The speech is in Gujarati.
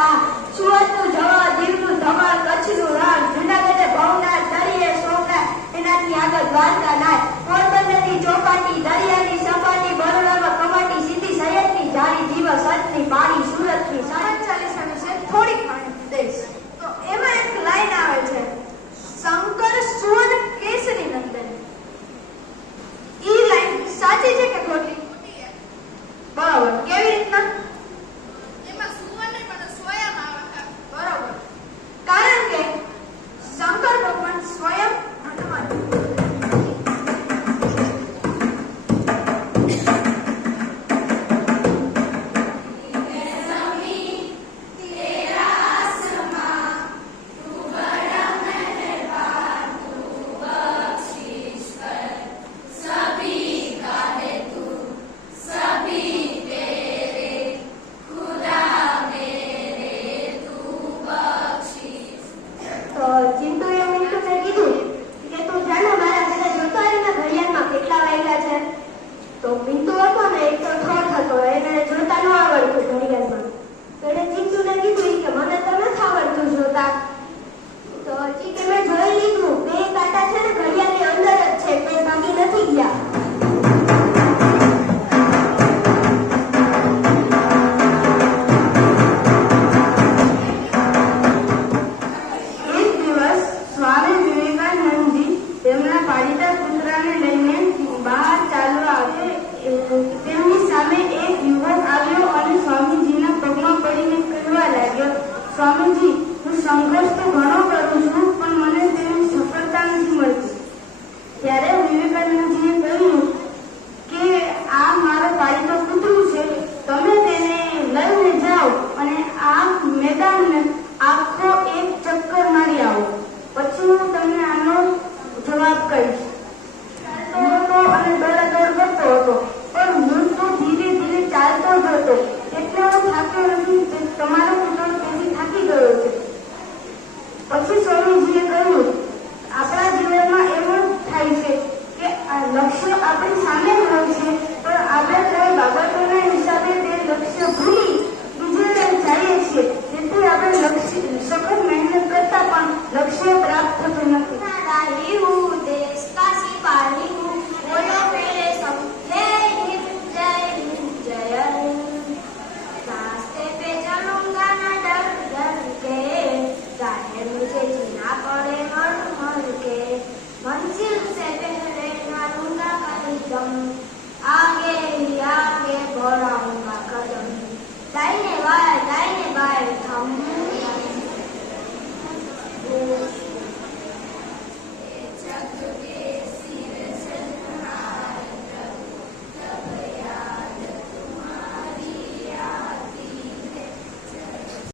ધામ સુરતનું જવા દીવનું ધમાલ કચ્છનું રણ જુનાગઢે ભવનાથ દરિયે સોમનાથ એનાથી આગળ દ્વારકા નાથ પોરબંદરની ચોપાટી, દરિયાની સપાટી, બરોડામાં કમાટી સીધી સૈયદની જાળી જીવ સતની પાણી સુરતની સાત ચાલીસાનું છે. થોડીક પાણી દેશ એમાં એક લાઈન આવે છે. શંકર સુવન કેસરી નંદન. ઈ લાઈન સાચી છે કે ખોટી? કેવી રીતના? সংগ্রস্ত গণ લક્ષ્ય આપણી સામે હોય છે પણ આપણે કઈ બાબતોના હિસાબે તે લક્ષ્ય ભૂલી